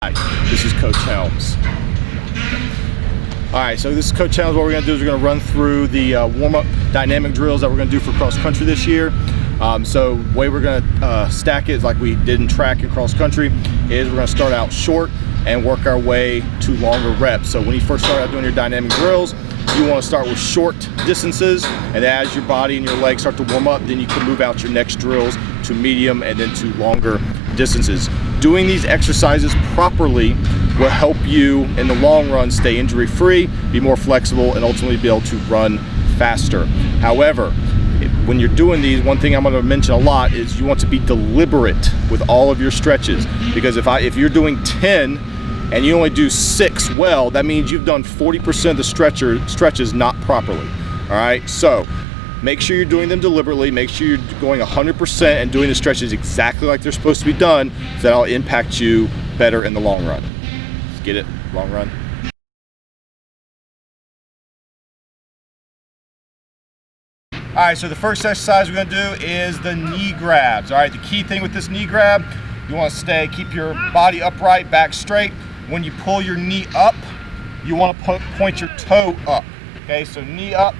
Hi, this is Coach Helms. All right, so this is Coach Helms. What we're going to do is we're going to run through the warm-up dynamic drills that we're going to do for cross country this year. So the way we're going to stack it is like we did in track and cross country, is we're going to start out short and work our way to longer reps. So when you first start out doing your dynamic drills, you want to start with short distances, and as your body and your legs start to warm up, then you can move out your next drills to medium and then to longer distances. Doing these exercises properly will help you in the long run stay injury free, be more flexible, and ultimately be able to run faster. However, when you're doing these, one thing I'm going to mention a lot is you want to be deliberate with all of your stretches, because if you're doing 10 and you only do 6 well, that means you've done 40% of the stretches not properly. All right, so make sure you're doing them deliberately, make sure you're going 100% and doing the stretches exactly like they're supposed to be done, so that'll impact you better in the long run. Let's get it, long run. All right, so the first exercise we're gonna do is the knee grabs. All right, the key thing with this knee grab, you wanna keep your body upright, back straight. When you pull your knee up, you wanna point your toe up. Okay, so knee up,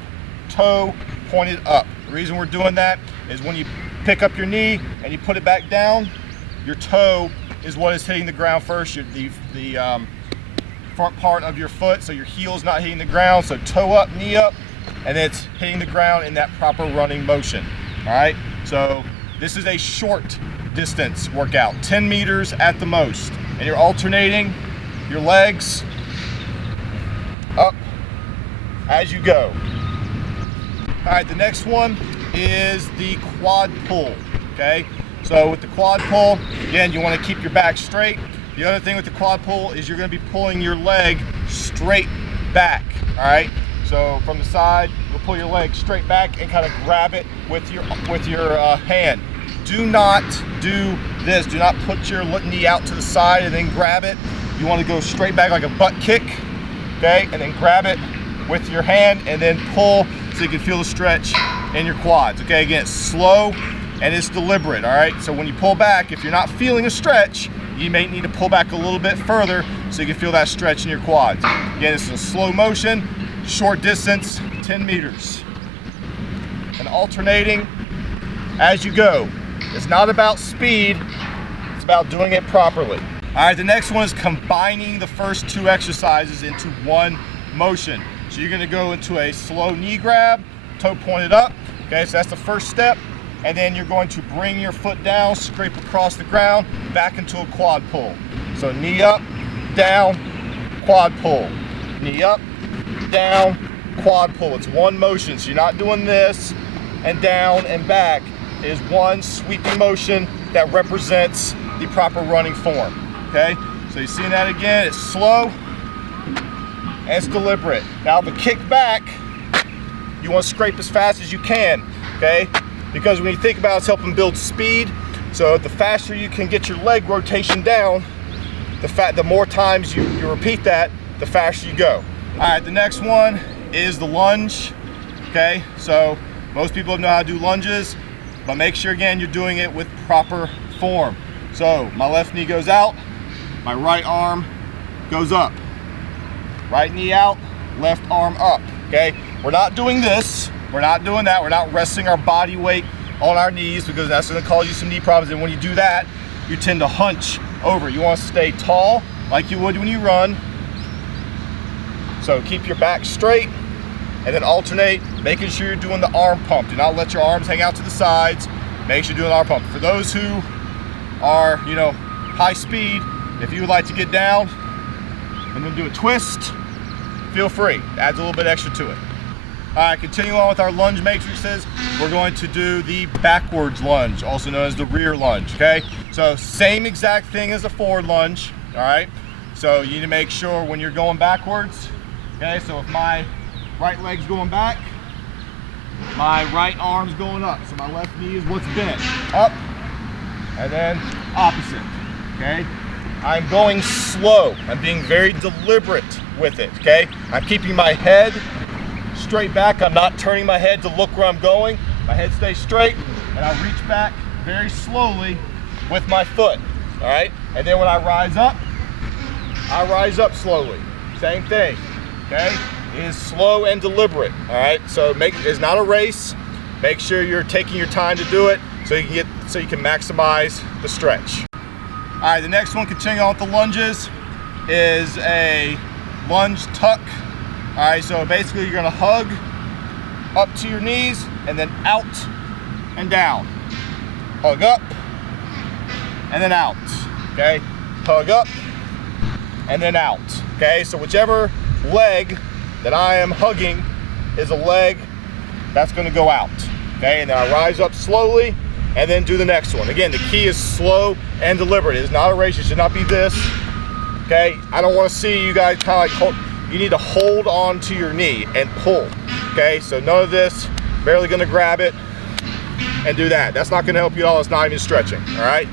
toe pointed up. The reason we're doing that is when you pick up your knee and you put it back down, your toe is what is hitting the ground first. The front part of your foot, so your heel's not hitting the ground, so toe up, knee up, and then it's hitting the ground in that proper running motion. All right, so this is a short distance workout, 10 meters at the most, and you're alternating your legs up as you go. All right, the next one is the quad pull, okay? So with the quad pull, again, you want to keep your back straight. The other thing with the quad pull is you're going to be pulling your leg straight back, all right? So from the side, you'll pull your leg straight back and kind of grab it with your hand. Do not do this. Do not put your knee out to the side and then grab it. You want to go straight back like a butt kick, okay? And then grab it with your hand and then pull so you can feel the stretch in your quads. Okay, again, it's slow and it's deliberate, all right? So when you pull back, if you're not feeling a stretch, you may need to pull back a little bit further so you can feel that stretch in your quads. Again, this is a slow motion, short distance, 10 meters. And alternating as you go. It's not about speed, it's about doing it properly. All right, the next one is combining the first 2 exercises into one motion. So you're gonna go into a slow knee grab, toe pointed up, okay, so that's the first step, and then you're going to bring your foot down, scrape across the ground, back into a quad pull. So knee up, down, quad pull. Knee up, down, quad pull. It's one motion, so you're not doing this and down and back. It is one sweeping motion that represents the proper running form, okay? So you're seeing that again, it's slow, and it's deliberate. Now the kick back, you want to scrape as fast as you can, okay? Because when you think about it, it's helping build speed. So the faster you can get your leg rotation down, the more times you repeat that, the faster you go. All right, the next one is the lunge, okay? So most people know how to do lunges, but make sure again you're doing it with proper form. So my left knee goes out, my right arm goes up. Right knee out, left arm up, okay? We're not doing this, we're not doing that, we're not resting our body weight on our knees because that's gonna cause you some knee problems, and when you do that, you tend to hunch over. You wanna stay tall like you would when you run. So keep your back straight and then alternate, making sure you're doing the arm pump. Do not let your arms hang out to the sides, make sure you're doing the arm pump. For those who are, high speed, if you would like to get down and then do a twist, feel free. Adds a little bit extra to it. All right, continue on with our lunge matrices. We're going to do the backwards lunge, also known as the rear lunge, okay? So same exact thing as the forward lunge, all right? So you need to make sure when you're going backwards, okay? So if my right leg's going back, my right arm's going up. So my left knee is what's bent, up, and then opposite, okay? I'm going slow. I'm being very deliberate with it, okay? I'm keeping my head straight back. I'm not turning my head to look where I'm going. My head stays straight, and I reach back very slowly with my foot, all right? And then when I rise up, I rise up slowly. Same thing, okay? It is slow and deliberate, all right? So it's not a race. Make sure you're taking your time to do it so you can maximize the stretch. All right, the next one, continuing on with the lunges, is a lunge tuck. All right, so basically you're gonna hug up to your knees and then out and down. Hug up and then out, okay? Hug up and then out, okay? So whichever leg that I am hugging is a leg that's gonna go out, okay? And then I rise up slowly and then do the next one. Again, the key is slow and deliberate. It is not a race, it should not be this, okay? I don't wanna see you guys kind of like, you need to hold on to your knee and pull, okay? So none of this, barely gonna grab it and do that. That's not gonna help you at all, it's not even stretching, all right?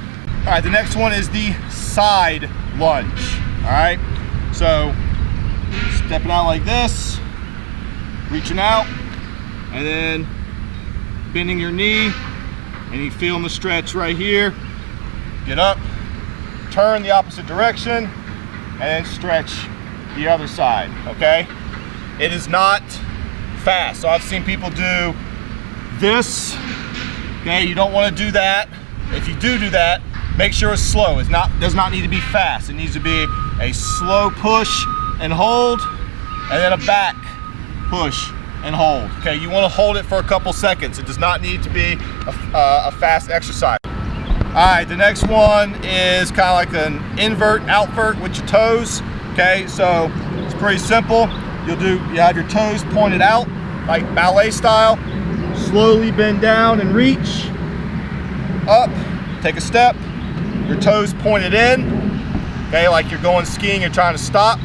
All right, the next one is the side lunge, all right? So, stepping out like this, reaching out, and then bending your knee, and you feeling the stretch right here. Get up, turn the opposite direction, and then stretch the other side, okay? It is not fast. So I've seen people do this, okay? You don't want to do that. If you do that, make sure it's slow. It does not need to be fast. It needs to be a slow push and hold, and then a back push and hold. Okay, you want to hold it for a couple seconds. It does not need to be a fast exercise. All right, the next one is kind of like an invert, outvert with your toes. Okay, so it's pretty simple. You have your toes pointed out, like ballet style. Slowly bend down and reach. Up, take a step. Your toes pointed in. Okay, like you're going skiing, you're trying to stop.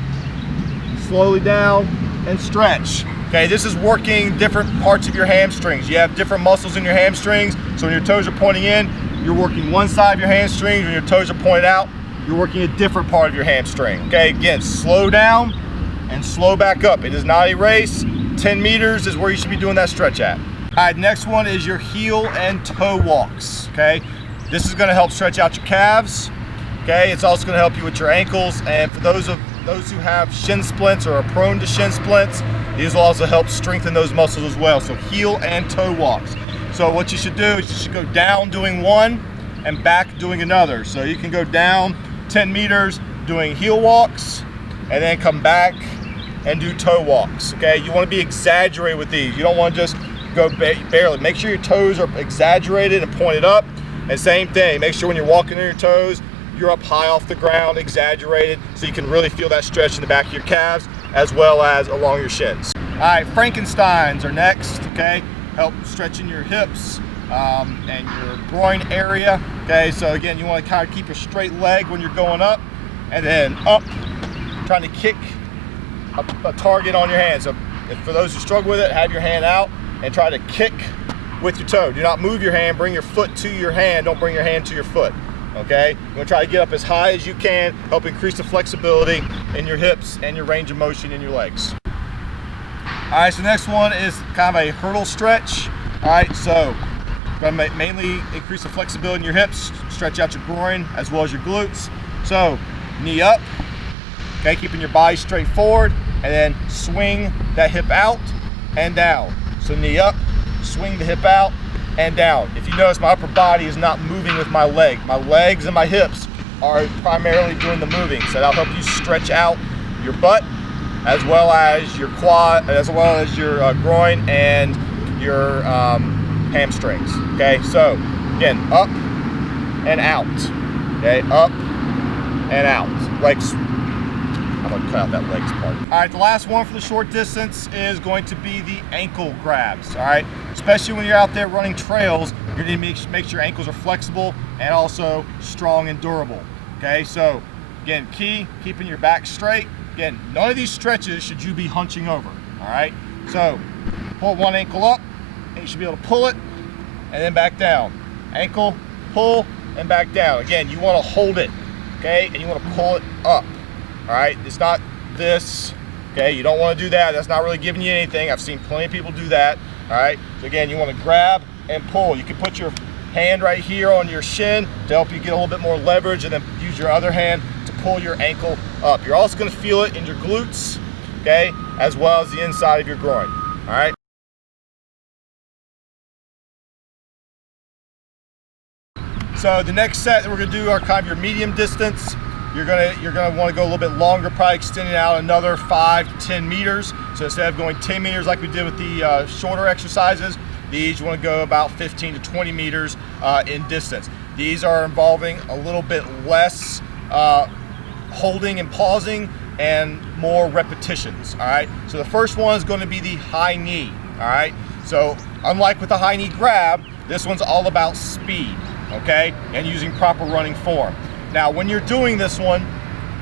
Slowly down and stretch. Okay, this is working different parts of your hamstrings. You have different muscles in your hamstrings. So when your toes are pointing in, you're working one side of your hamstrings. When your toes are pointed out, you're working a different part of your hamstring. Okay, again, slow down and slow back up. It is not a race. 10 meters is where you should be doing that stretch at. All right, next one is your heel and toe walks. Okay, this is gonna help stretch out your calves. Okay, it's also gonna help you with your ankles. And for those who have shin splints or are prone to shin splints, these will also help strengthen those muscles as well. So heel and toe walks. So what you should do is you should go down doing one and back doing another. So you can go down 10 meters doing heel walks and then come back and do toe walks. Okay, you want to be exaggerated with these. You don't want to just go barely. Make sure your toes are exaggerated and pointed up. And same thing, make sure when you're walking on your toes, you're up high off the ground, exaggerated, so you can really feel that stretch in the back of your calves as well as along your shins. All right, Frankensteins are next, okay? Help stretching your hips and your groin area, okay? So again, you want to kind of keep a straight leg when you're going up, and then up, trying to kick a target on your hand. So for those who struggle with it, have your hand out and try to kick with your toe. Do not move your hand, bring your foot to your hand, don't bring your hand to your foot. Okay, you want to try to get up as high as you can, help increase the flexibility in your hips and your range of motion in your legs. All right, so the next one is kind of a hurdle stretch. All right, so going to mainly increase the flexibility in your hips, stretch out your groin as well as your glutes. So knee up, okay, keeping your body straight forward, and then swing that hip out and down. So knee up, swing the hip out and down. If you notice, my upper body is not moving with my leg. My legs and my hips are primarily doing the moving. So that'll help you stretch out your butt as well as your quad, as well as your groin and your hamstrings. Okay, so again, up and out. Okay, up and out. Legs. I'm gonna cut out that legs part. All right, the last one for the short distance is going to be the ankle grabs. All right, especially when you're out there running trails, you're gonna need to make sure your ankles are flexible and also strong and durable. Okay, so again, key, keeping your back straight. Again, none of these stretches should you be hunching over. All right, so pull one ankle up, and you should be able to pull it, and then back down. Ankle, pull, and back down. Again, you want to hold it, okay, and you want to pull it up. All right, it's not this, okay? You don't want to do that. That's not really giving you anything. I've seen plenty of people do that, all right? So again, you want to grab and pull. You can put your hand right here on your shin to help you get a little bit more leverage, and then use your other hand to pull your ankle up. You're also gonna feel it in your glutes, okay, as well as the inside of your groin, all right? So the next set that we're gonna do are kind of your medium distance. You're gonna want to go a little bit longer, probably extending out another 5 to 10 meters. So instead of going 10 meters like we did with the shorter exercises, these you want to go about 15 to 20 meters in distance. These are involving a little bit less holding and pausing and more repetitions, all right? So the first one is going to be the high knee, all right? So unlike with the high knee grab, this one's all about speed, okay? And using proper running form. Now, when you're doing this one,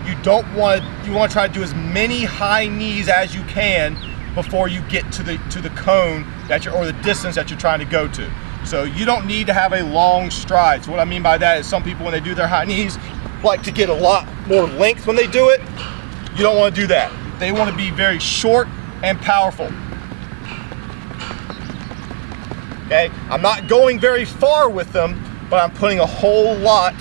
you want to try to do as many high knees as you can before you get to the cone or the distance that you're trying to go to. So you don't need to have a long stride. So what I mean by that is some people, when they do their high knees, like to get a lot more length when they do it. You don't want to do that. They want to be very short and powerful. Okay, I'm not going very far with them, but I'm putting a whole lot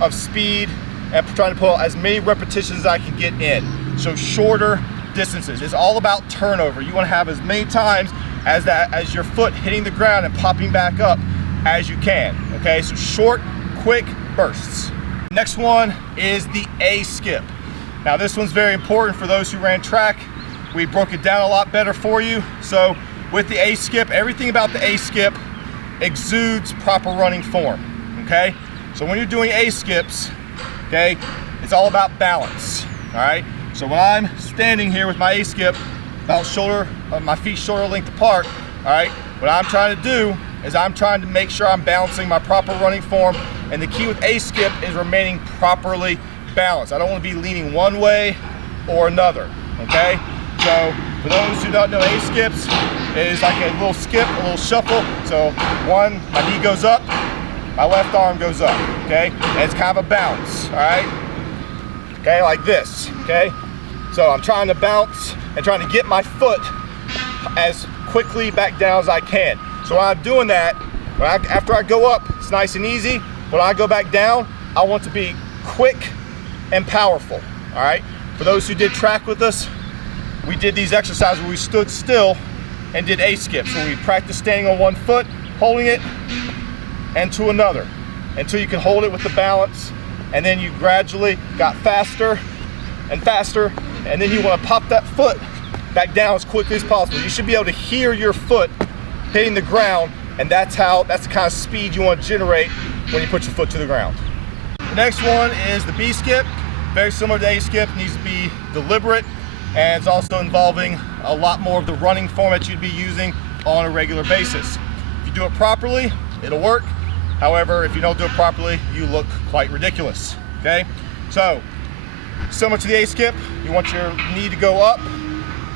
of speed and trying to pull as many repetitions as I can get in. So shorter distances. It's all about turnover. You want to have as many times as your foot hitting the ground and popping back up as you can. Okay, so short, quick bursts. Next one is the A skip. Now this one's very important for those who ran track. We broke it down a lot better for you. So with the A skip, everything about the A skip exudes proper running form. Okay. So when you're doing A skips, okay, it's all about balance, all right? So when I'm standing here with my A skip, about my feet shoulder length apart, all right, what I'm trying to do is I'm trying to make sure I'm balancing my proper running form, and the key with A skip is remaining properly balanced. I don't want to be leaning one way or another, okay? So for those who don't know, A skips is like a little skip, a little shuffle. So one, my knee goes up, my left arm goes up, okay? And it's kind of a bounce, all right? Okay, like this, okay? So I'm trying to bounce and trying to get my foot as quickly back down as I can. So when I'm doing that, after I go up, it's nice and easy. When I go back down, I want to be quick and powerful, all right? For those who did track with us, we did these exercises where we stood still and did A skips. So we practiced standing on one foot, holding it, and to another until you can hold it with the balance, and then you gradually got faster and faster, and then you want to pop that foot back down as quickly as possible. You should be able to hear your foot hitting the ground, and that's the kind of speed you want to generate when you put your foot to the ground. The next one is the B skip. Very similar to A skip, needs to be deliberate, and it's also involving a lot more of the running form that you'd be using on a regular basis. If you do it properly, it'll work. However, if you don't do it properly, you look quite ridiculous, okay? So, similar to the A skip, you want your knee to go up,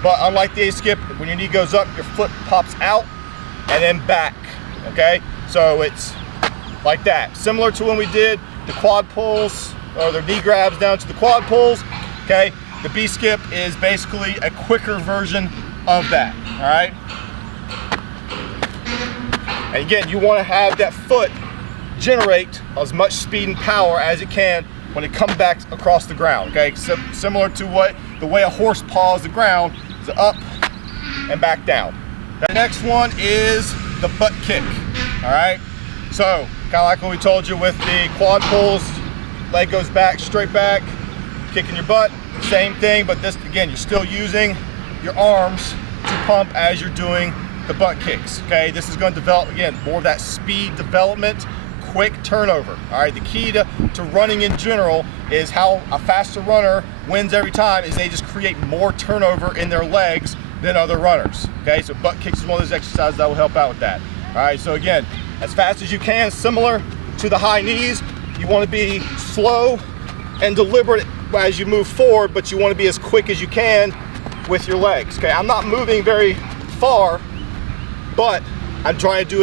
but unlike the A skip, when your knee goes up, your foot pops out and then back, okay? So it's like that. Similar to when we did the quad pulls, or the knee grabs down to the quad pulls, okay? The B skip is basically a quicker version of that, all right? And again, you want to have that foot generate as much speed and power as it can when it comes back across the ground, okay? So similar to the way a horse paws the ground is up and back down. The next one is the butt kick, all right? So kind of like what we told you with the quad pulls, leg goes back, straight back, kicking your butt, same thing, but this, again, you're still using your arms to pump as you're doing the butt kicks, okay? This is going to develop, again, more of that speed development, quick turnover, all right? The key to running in general is how a faster runner wins every time is they just create more turnover in their legs than other runners, okay? So butt kicks is one of those exercises that will help out with that, all right? So again, as fast as you can, similar to the high knees, you want to be slow and deliberate as you move forward, but you want to be as quick as you can with your legs, okay? I'm not moving very far, but I'm trying to do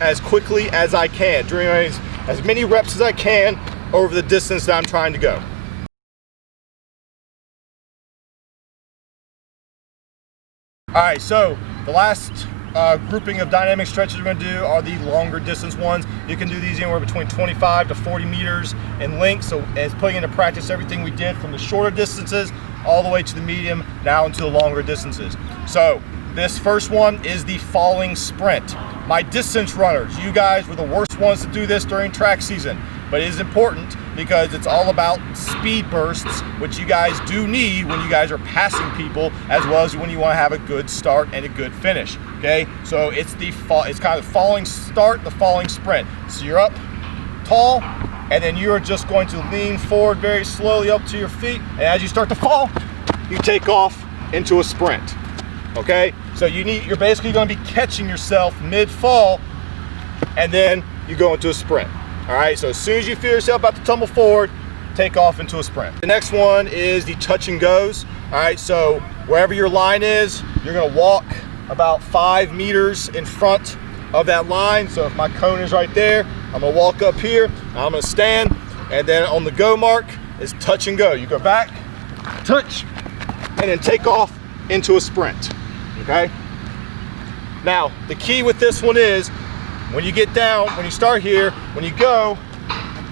as quickly as I can, doing as many reps as I can over the distance that I'm trying to go. All right, so the last grouping of dynamic stretches we're going to do are the longer distance ones. You can do these anywhere between 25 to 40 meters in length. So it's putting into practice everything we did from the shorter distances all the way to the medium, now into the longer distances. So this first one is the falling sprint. My distance runners, you guys were the worst ones to do this during track season, but it is important because it's all about speed bursts, which you guys do need when you guys are passing people, as well as when you want to have a good start and a good finish. Okay, so it's kind of the falling start, the falling sprint. So you're up tall, and then you're just going to lean forward very slowly up to your feet, and as you start to fall, you take off into a sprint. Okay, so you're basically going to be catching yourself mid-fall, and then you go into a sprint. All right, so as soon as you feel yourself about to tumble forward, take off into a sprint. The next one is the touch and goes. All right, so wherever your line is, you're going to walk about 5 meters in front of that line. So if my cone is right there, I'm going to walk up here, I'm going to stand, and then on the go mark is touch and go. You go back, touch, and then take off into a sprint. Okay? Now, the key with this one is when you get down, when you start here, when you go,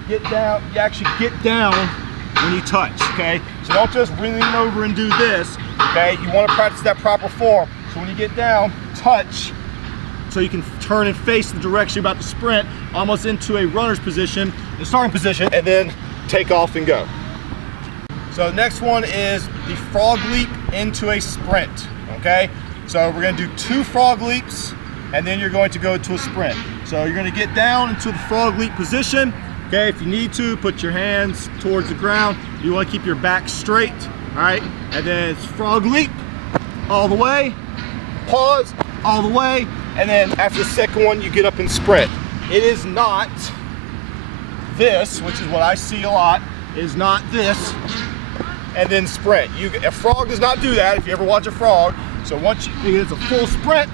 get down, you actually get down when you touch, okay? So don't just lean over and do this, okay? You want to practice that proper form. So when you get down, touch, so you can turn and face the direction you're about to sprint, almost into a runner's position, the starting position, and then take off and go. So the next one is the frog leap into a sprint, okay? So we're going to do 2 frog leaps, and then you're going to go to a sprint. So you're going to get down into the frog leap position. Okay, if you need to, put your hands towards the ground. You want to keep your back straight, all right? And then it's frog leap all the way, pause all the way, and then after the second one, you get up and sprint. It is not this, which is what I see a lot, is not this, and then sprint. A frog does not do that if you ever watch a frog. So once it's a full sprint,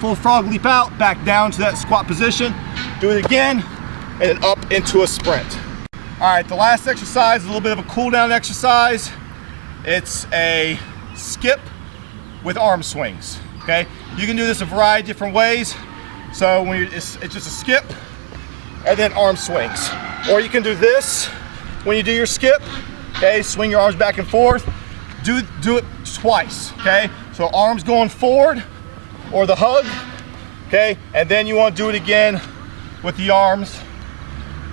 full frog leap out, back down to that squat position, do it again, and then up into a sprint. All right, the last exercise is a little bit of a cool down exercise. It's a skip with arm swings, okay? You can do this a variety of different ways. So it's just a skip and then arm swings. Or you can do this when you do your skip, okay? Swing your arms back and forth. Do it twice, okay? So arms going forward or the hug, okay? And then you want to do it again with the arms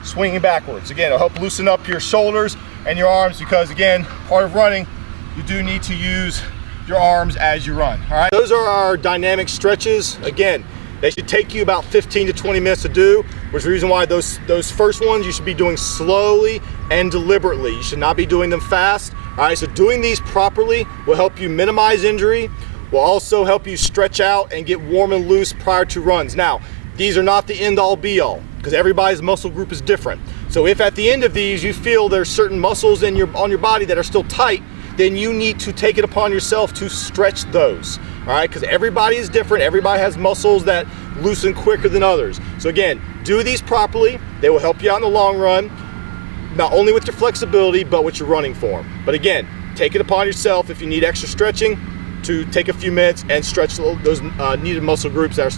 swinging backwards. Again, it'll help loosen up your shoulders and your arms because, again, part of running, you do need to use your arms as you run, all right? Those are our dynamic stretches. Again, they should take you about 15 to 20 minutes to do, which is the reason why those first ones you should be doing slowly and deliberately. You should not be doing them fast, all right? So doing these properly will help you minimize injury, will also help you stretch out and get warm and loose prior to runs. Now, these are not the end-all be-all because everybody's muscle group is different. So if at the end of these you feel there's certain muscles on your body that are still tight, then you need to take it upon yourself to stretch those, all right? Because everybody is different. Everybody has muscles that loosen quicker than others. So again, do these properly. They will help you out in the long run, not only with your flexibility, but with your running form. But again, take it upon yourself if you need extra stretching to take a few minutes and stretch those needed muscle groups that are